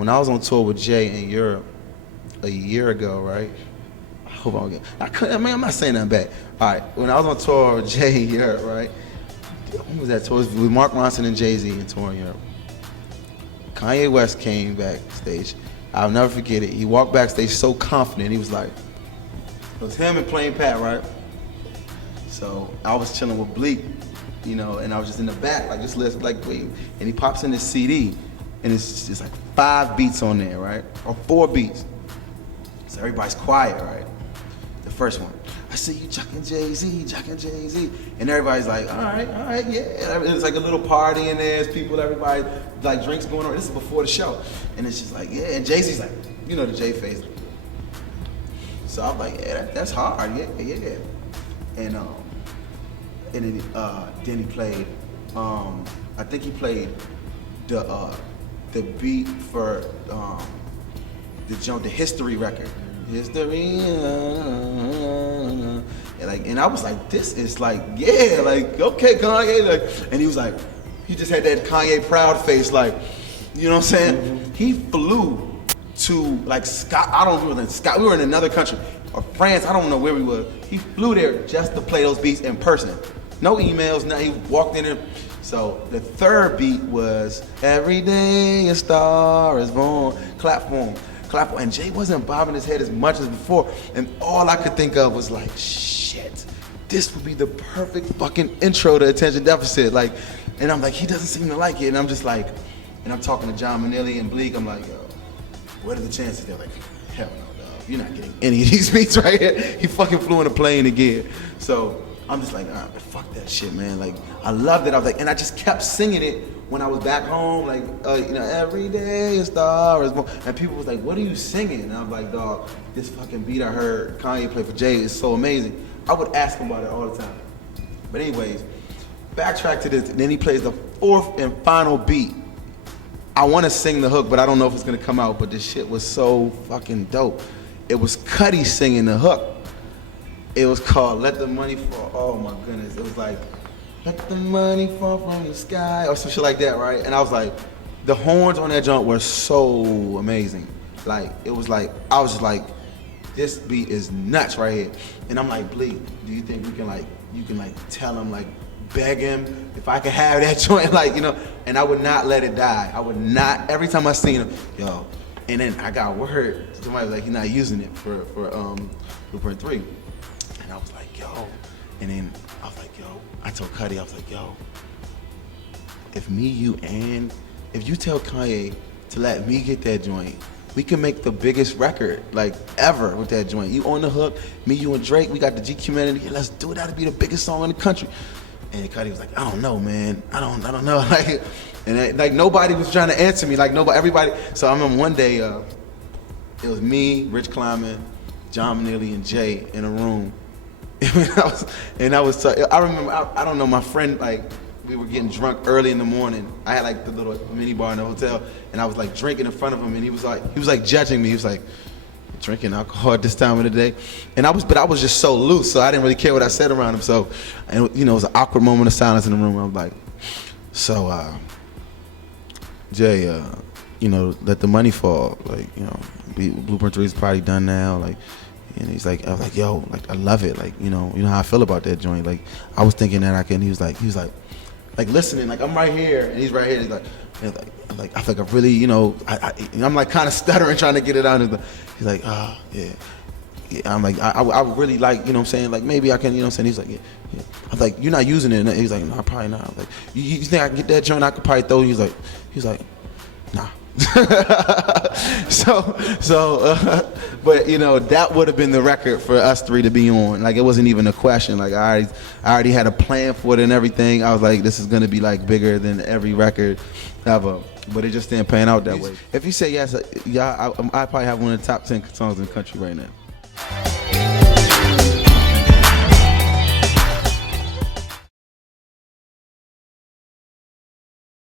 when I was on tour with Jay in Europe a year ago, right? I hope I'm getting. I'm not saying nothing bad. All right, when I was on tour with Jay in Europe, right? When was that tour? It was with Mark Ronson and Jay-Z in tour in Europe. Kanye West came backstage. I'll never forget it. He walked backstage so confident. He was like, it was him and Plain Pat, right? So I was chilling with Bleak, you know, and I was just in the back, like just listening, like waiting. And he pops in this CD, and it's just like 5 beats on there, right? Or 4 beats. So everybody's quiet, right? The first one, I see you chucking Jay-Z, chucking Jay-Z. And everybody's like, all right, yeah. It's like a little party in there, there's people, everybody, like drinks going on. This is before the show. And it's just like, yeah, and Jay-Z's like, you know, the Jay face. So I'm like, yeah, that's hard, yeah. And then he played, I think he played the beat for the History record. History, and I was like, this is like, yeah, like, okay, Kanye, like, and he was like, he just had that Kanye proud face, like, you know what I'm saying? Mm-hmm. He flew to like we were in another country, or France, I don't know where we were. He flew there just to play those beats in person. No emails, nothing, he walked in there. So the third beat was, every day a star is born, clap for him. And Jay wasn't bobbing his head as much as before, and all I could think of was like, shit, this would be the perfect fucking intro to Attention Deficit. Like, and I'm like, he doesn't seem to like it, and I'm just like, and I'm talking to John Manilli and Bleak, I'm like, yo, what are the chances? They're like, hell no, dog, you're not getting any of these beats right here. He fucking flew in a plane again. So I'm just like, all right, fuck that shit, man. Like, I loved it. I was like, and I just kept singing it when I was back home, like, you know, every day a star is born. And people was like, what are you singing? And I was like, dog, this fucking beat I heard Kanye play for Jay is so amazing. I would ask him about it all the time. But anyways, backtrack to this, and then he plays the 4th and final beat. I want to sing the hook, but I don't know if it's gonna come out, but this shit was so fucking dope. It was Cudi singing the hook. It was called Let the Money Fall. Oh my goodness, it was like, let the money fall from the sky, or some shit like that, right? And I was like, the horns on that joint were so amazing. Like, it was like, I was just like, this beat is nuts right here. And I'm like, Bleak, do you think we can like, you can like tell him, like, beg him if I could have that joint, like, you know? And I would not let it die. I would not, every time I seen him, yo. And then I got word, somebody was like, he's not using it for Blueprint 3. And I was like, yo. And then I was like, yo, I told Cudi, I was like, yo, if you tell Kanye to let me get that joint, we can make the biggest record, like, ever with that joint. You on the hook, me, you, and Drake, we got the GQ, let's do it, that'll be the biggest song in the country. And Cudi was like, I don't know, man, I don't know. Like, and like, nobody was trying to answer me, like, everybody. So I remember one day, it was me, Rich Kleiman, John Manilli, and Jay in a room. I remember, I don't know, my friend, like, we were getting drunk early in the morning. I had like the little mini bar in the hotel, and I was like drinking in front of him, and he was like judging me. He was like, drinking alcohol at this time of the day. And I was just so loose, so I didn't really care what I said around him. So, and you know, it was an awkward moment of silence in the room. I was like, so, Jay, you know, let the money fall. Like, you know, Blueprint 3 is probably done now. Like, and he's like, I was like, yo, like, I love it. Like, you know how I feel about that joint. Like, I was thinking that I can. He was like, listening. Like, I'm right here, and he's right here. He's like, I feel like I really, you know, I'm like kind of stuttering trying to get it out. He's like, yeah. I'm like, I would really like, you know what I'm saying? Like, maybe I can, you know what I'm saying? He's like, yeah. I was like, you're not using it. And he's like, no, probably not. I was like, you think I can get that joint? I could probably throw it. He's like, nah. But you know, that would have been the record for us 3 to be on. Like, it wasn't even a question. Like, I already had a plan for it and everything. I was like, this is gonna be like bigger than every record ever. But it just didn't pan out that way. If you say yes, yeah, I probably have one of the top 10 songs in the country right now.